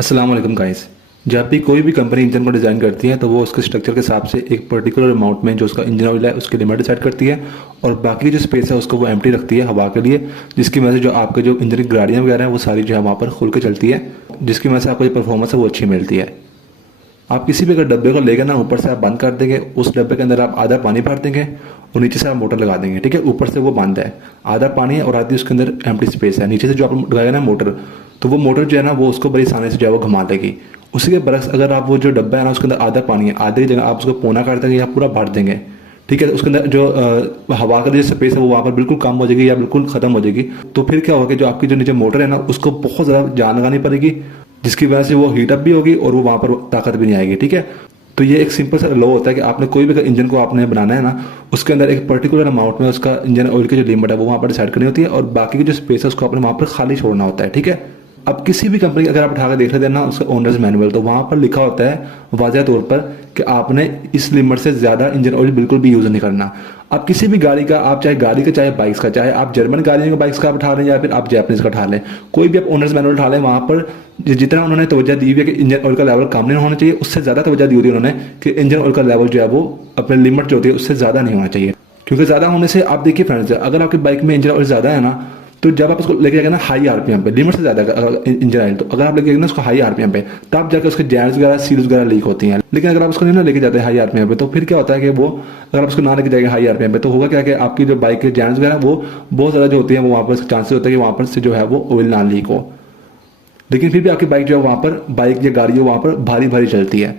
अस्सलाम वालेकुम गाइस। जब भी कोई भी कंपनी इंजन को डिज़ाइन करती है तो वो उसके स्ट्रक्चर के हिसाब से एक पर्टिकुलर अमाउंट में जो उसका इंजन ऑयल है उसकी लिमिट सेट करती है और बाकी जो स्पेस है उसको वो एम्प्टी रखती है हवा के लिए, जिसकी वजह से जो आपके जो इंजन की गाड़ियाँ वगैरह हैं वो सारी जो है वहाँ पर खुल के चलती है, जिसकी वजह से आपको जो परफॉर्मेंस है वो अच्छी मिलती है। आप किसी भी अगर डब्बे को लेकर ना ऊपर से आप बंद कर देंगे, उस डब्बे के अंदर आप आधा पानी भर देंगे और नीचे से आप मोटर लगा देंगे। ठीक है, ऊपर से वो बंद है, आधा पानी है और आधी उसके अंदर एम्प्टी स्पेस है। नीचे से जो आप लगाएगा ना मोटर, तो वो मोटर जो है ना वो उसको बड़ी आसानी से जो है वो घुमा देगी। उसी के बरक्स अगर आप वो जो डब्बा है ना उसके अंदर आधा पानी है, आधे की जगह आप उसको पौना कर देंगे या पूरा भर देंगे। ठीक है, उसके अंदर जो हवा का जो स्पेस है वो वहाँ पर बिल्कुल कम हो जाएगी या बिल्कुल खत्म हो जाएगी। तो फिर क्या होगा कि जो आपकी जो नीचे मोटर है ना उसको बहुत ज़्यादा जान लगानी पड़ेगी, जिसकी वजह से वो हीटअप भी होगी और वो वहाँ पर ताकत भी नहीं आएगी। ठीक है, तो ये एक सिंपल सा लॉ होता है कि आपने कोई भी इंजन को आपने बनाना है ना, उसके अंदर एक पर्टिकुलर अमाउंट में उसका इंजन ऑयल की जो लिमिट है वो वहाँ पर डिसाइड करनी होती है और बाकी की जो स्पेस है उसको आपने वहाँ पर खाली छोड़ना होता है। ठीक है, अब किसी भी कंपनी अगर आप उठा कर देख लेते हैं ना उसका ओनर्स मैनुअल, तो वहाँ पर लिखा होता है वाज़ह तौर पर कि आपने इस लिमिट से ज़्यादा इंजन ऑयल बिल्कुल भी यूज़ नहीं करना। आप किसी भी गाड़ी का, आप चाहे गाड़ी का चाहे बाइक्स का, चाहे आप जर्मन गाड़ियों का बाइक्स का उठा लें या फिर आप जैपनीज का उठा लें, कोई भी आप ओनर्स मैनुअल उठा लें, वहाँ पर जितना उन्होंने तवज्जो दी हुई है कि इंजन ऑयल का लेवल कम नहीं होना चाहिए, उससे ज़्यादा तवज्जो दी हुई है उन्होंने कि इंजन ऑयल का लेवल जो है वो अपने लिमिट जो होती है उससे ज़्यादा नहीं होना चाहिए। क्योंकि ज़्यादा होने से आप देखिए फ्रेंड्स, अगर आपकी बाइक में इंजन ऑयल ज़्यादा है ना, तो जब आप उसको लेके जाएंगे ना हाई आरपीएम पे, लिमिट से ज़्यादा इंजन ऑयल, तो अगर आप लेके जाएंगे ना उसको हाई आरपीएम पे, तब जाकर उसके जैंट्स वगैरह सील्स वगैरह लीक होती हैं। लेकिन अगर आप उसको नहीं ना लेके जाते हाई आरपीएम पे, तो फिर क्या होता है कि वो अगर आप उसको ना लेके जाएंगे हाई आरपीएम पे, तो होगा क्या कि आपकी जो बाइक के जैंट्स वगैरह वो बहुत ज़्यादा जो होती है वो वहाँ पर चांसेस होता है कि वहाँ पर से जो है वो ऑयल ना लीक हो। लेकिन फिर भी आपकी बाइक जो है वहाँ पर, बाइक या गाड़ी है वहाँ पर भारी भारी चलती है।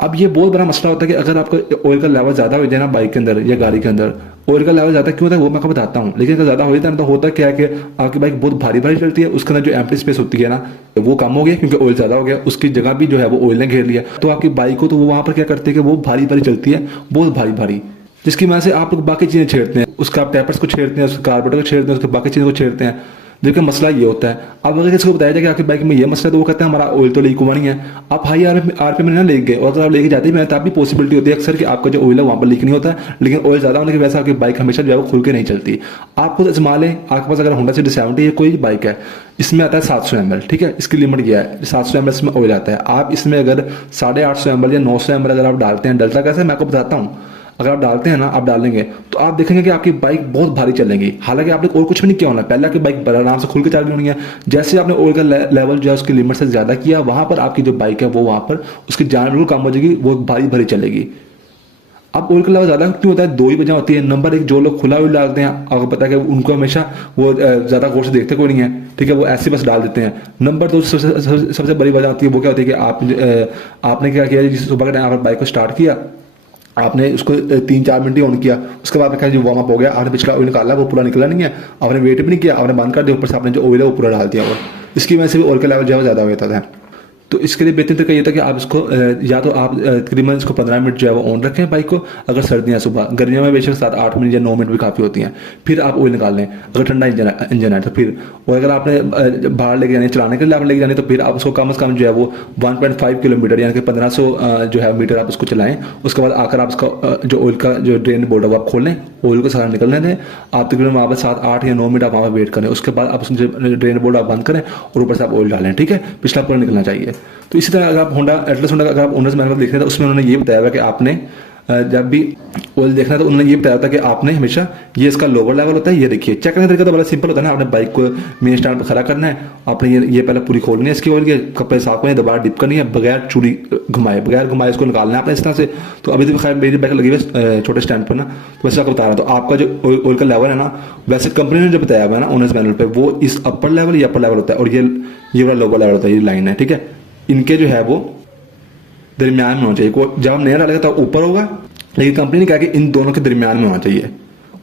अब ये बहुत बड़ा मसला होता है कि अगर आपका ऑयल का लेवल ज़्यादा हो जाए ना बाइक के अंदर या गाड़ी के अंदर, ऑयल का लेवल ज़्यादा क्यों होता है वो मैं आपको बताता हूँ। लेकिन अगर ज़्यादा हो जाता है तो होता क्या है कि आपकी बाइक बहुत भारी भारी चलती है, उसके अंदर जो एम्प्टी स्पेस होती है ना वो कम हो गया क्योंकि ऑयल ज़्यादा हो गया, उसकी जगह भी जो है वो ऑयल ने घेर लिया। तो आपकी बाइक को तो वो वहाँ पर क्या करते हैं कि वो भारी भारी चलती है, बहुत भारी भारी, जिसकी वजह से आप लोग बाकी चीज़ें छेड़ते हैं, उसका आप टैपर्स को छेड़ते हैं, उसके कार्बोरेटर को छेड़ते हैं, उसके बाकी चीज़ों को छेड़ते हैं। देखिए मसला ये होता है। अब अगर किसी को बताया जाए कि आपकी बाइक में ये मसला है, तो वो कहते हैं हमारा ऑयल तो लीक हुआ नहीं है। आप हाई आरपीएम में ना लेके गए और अगर आप लेके जाते हैं तब भी पॉसिबिलिटी होती है अक्सर कि आपका जो ऑयल है वहाँ पर लीक नहीं होता है, लेकिन ऑयल ज़्यादा होने की वजह से आपकी बाइक हमेशा जो है वो खुल के नहीं चलती। आप खुद आजमा लें, आपके पास अगर होंडा सिटी 70 है कोई बाइक है, इसमें आता है 700 ml। ठीक है, इसकी लिमिट क्या है, 700 ml इसमें ऑयल आता है। आप इसमें अगर 850 ml या 900 ml अगर आप डालते हैं, डलता कैसे मैं आपको बताता हूँ। अगर आप डालते हैं ना, आप डालेंगे तो आप देखेंगे कि आपकी बाइक बहुत भारी चलेगी, हालांकि आपने और कुछ भी नहीं किया होना, पहले आपकी बाइक आराम से खुल के चल रही होनी है। जैसे आपने ऑयल का लेवल जो है उसकी लिमिट से ज़्यादा किया, वहाँ पर आपकी जो बाइक है वो वहाँ पर उसकी जान बिल्कुल कम हो जाएगी, वो भारी भारी चलेगी। अब ऑयल का लेवल ज़्यादा क्यों होता है, दो ही वजह होती है। नंबर एक, जो लोग खुला ऑयल डालते हैं, आपको पता है कि उनको हमेशा वो ज़्यादा गौर से देखते कोई नहीं है। ठीक है, वो ऐसे बस डाल देते हैं। नंबर दो, सबसे बड़ी वजह होती है वो क्या होती है कि आपने क्या किया, जिस सुबह के टाइम आपने बाइक को स्टार्ट किया, आपने उसको 3-4 मिनट ही ऑन किया, उसके बाद आपने जो वार्म अप हो गया, आपने पिछला ऑयल निकाला, वो पूरा निकला नहीं है, आपने वेट भी नहीं किया, आपने बंद कर दिया, ऊपर से आपने जो ऑयल है वो पूरा डाल दिया, और इसकी वजह से भी ऑयल का लेवल जो है ज़्यादा हो जाता है। तो इसके लिए बेहतर तरीका ये था कि आप इसको या तो आप तकरीबन इसको 15 मिनट जो है वो ऑन रखें बाइक को, अगर सर्दियाँ सुबह, गर्मियों में बेशक 7-8 मिनट या 9 मिनट भी काफ़ी होती हैं, फिर आप ऑयल निकाल लें। अगर ठंडा इंजन है तो फिर, और अगर आपने बाहर लेके जाने, चलाने के लिए आपने लेके जाने, तो फिर आप उसको कम से कम जो है वो 1.5 किलोमीटर यानी कि 1500 जो है मीटर आप उसको चलाएं। उसके बाद आकर आप उसका जो ऑयल का जो ड्रेन बोर्ड है वो आप खोल लें, ऑयल को सारा निकलने दें। आप तकरीबन वहाँ पर 7-8 या 9 मिनट आप वहाँ पर वेट करें, उसके बाद आप ड्रेन बोर्ड आप बंद करें और ऊपर से आप ऑयल डालें। ठीक है, पिछला पूरा निकलना चाहिए। तो इसी तरह अगर आप होंडा एटलस होंडा का अगर आप ओनर्स मैनुअल देख रहे हैं तो उसमें उन्होंने ये बताया हुआ कि आपने जब भी ऑयल देखना है तो उन्होंने ये बताया था कि आपने हमेशा ये इसका लोअर लेवल होता है, ये देखिए चेक करने का तरीका तो बड़ा सिंपल होता है ना। आपने बाइक को मेन स्टैंड पर खड़ा करना है, आपने ये पहले पूरी खोलनी है इसकी ऑयल के, कपड़े साफ करने, दोबारा डिप करनी है, बगैर चूड़ी बगैर घुमाए इसको निकालना है आपने इस तरह से। तो अभी तो खैर मेरी बाइक लगी हुई छोटे स्टैंड पर ना, तो वैसे आपको बता रहा हूँ। तो आपका जो ऑयल का लेवल है ना, वैसे कंपनी ने जो बताया हुआ है ना ओनर्स मैनुअल पर, वो इस अपर लेवल या अपर लेवल होता है और ये वाला लोअर लेवल होता है, ये लाइन है। ठीक है, इनके जो है वो दरमियान में होना चाहिए। जब आप नया डालेगा तो ऊपर होगा, लेकिन कंपनी ने कहा कि इन दोनों के दरमियान में होना चाहिए।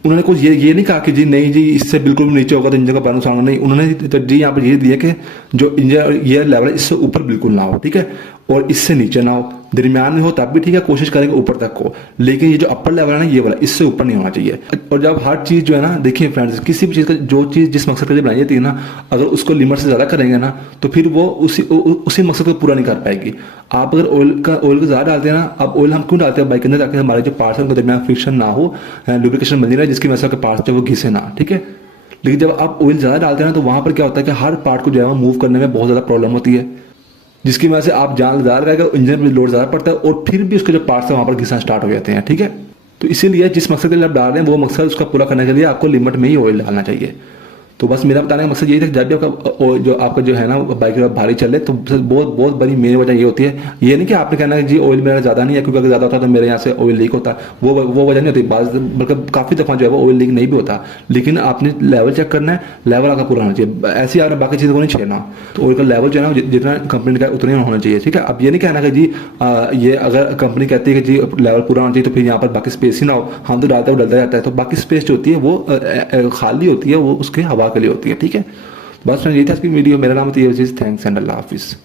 उन्होंने कुछ ये नहीं कहा कि जी नहीं जी इससे बिल्कुल नीचे होगा तो इंजन का नुकसान होगा, नहीं। उन्होंने तो जी यहाँ पर ये दिया कि जो इंजन ये लेवल है इससे ऊपर बिल्कुल ना हो, ठीक है, और इससे नीचे ना हो, दरमियान में हो तब भी ठीक है, कोशिश करेंगे ऊपर तक हो, लेकिन ये जो अपर लेवल है ना ये वाला, इससे ऊपर नहीं होना चाहिए। और जब हर चीज़ जो है ना, देखिए फ्रेंड्स, किसी भी चीज़ का जो चीज़ जिस मकसद के लिए बनाई जाती है ना, अगर उसको लिमिट से ज़्यादा करेंगे ना तो फिर वो उसी मकसद को पूरा नहीं कर पाएगी। आप अगर ऑयल को ज़्यादा डालते हैं ना, अब ऑयल हम क्यों डालते हैं बाइक के अंदर, ताकि हमारे जो पार्ट्स हैं उनके दरमियान फ्रिक्शन ना हो, लुब्रिकेशन बनी रहे, जिसकी वजह से पार्ट्स जो वो घिसे ना, ठीक है। लेकिन जब आप ऑयल ज़्यादा डालते हैं ना तो वहाँ पर क्या होता है कि हर पार्ट को जो है वो मूव करने में बहुत ज़्यादा प्रॉब्लम होती है। जिसकी वजह से आप जान ज़्यादा रहेगा, इंजन में लोड ज़्यादा पड़ता है और फिर भी उसके जो पार्ट्स है वहाँ पर घिसना स्टार्ट हो जाते हैं। ठीक है, तो इसीलिए जिस मकसद के लिए आप डाल रहे हैं वो मकसद उसका पूरा करने के लिए आपको लिमिट में ही ऑयल डालना चाहिए। तो बस मेरा बताने का मकसद यही था कि जब भी आपका जो है ना बाइक भारी चले तो बहुत बहुत बड़ी मेन वजह ये होती है, ये नहीं कि आपने कहना है जी ऑयल मेरा ज़्यादा नहीं है, क्योंकि अगर ज़्यादा होता तो मेरे यहाँ से ऑयल लीक होता, वो वजह नहीं होती। बल्कि काफ़ी दफ़ा जो है वो ऑयल लीक नहीं भी होता, लेकिन आपने लेवल चेक करना है, लेवल आपका पूरा होना चाहिए। ऐसे आपने बाकी चीज़ों को नहीं छेड़ना। तो ऑयल का लेवल जो है ना जितना कंपनी का उतना ही होना चाहिए। ठीक है, अब ये नहीं कहना कि जी ये अगर कंपनी कहती है कि जी लेवल पूरा होना चाहिए तो फिर यहाँ पर बाकी स्पेस ही ना हो, हम तो डालते हुए डलता जाता है, तो बाकी स्पेस जो होती है वो खाली होती है, वो उसके हवा के लिए होती है। ठीक है, बस यही था इसकी वीडियो। मेरा नाम है, थैंक्स एंड अल्लाह हाफिज़।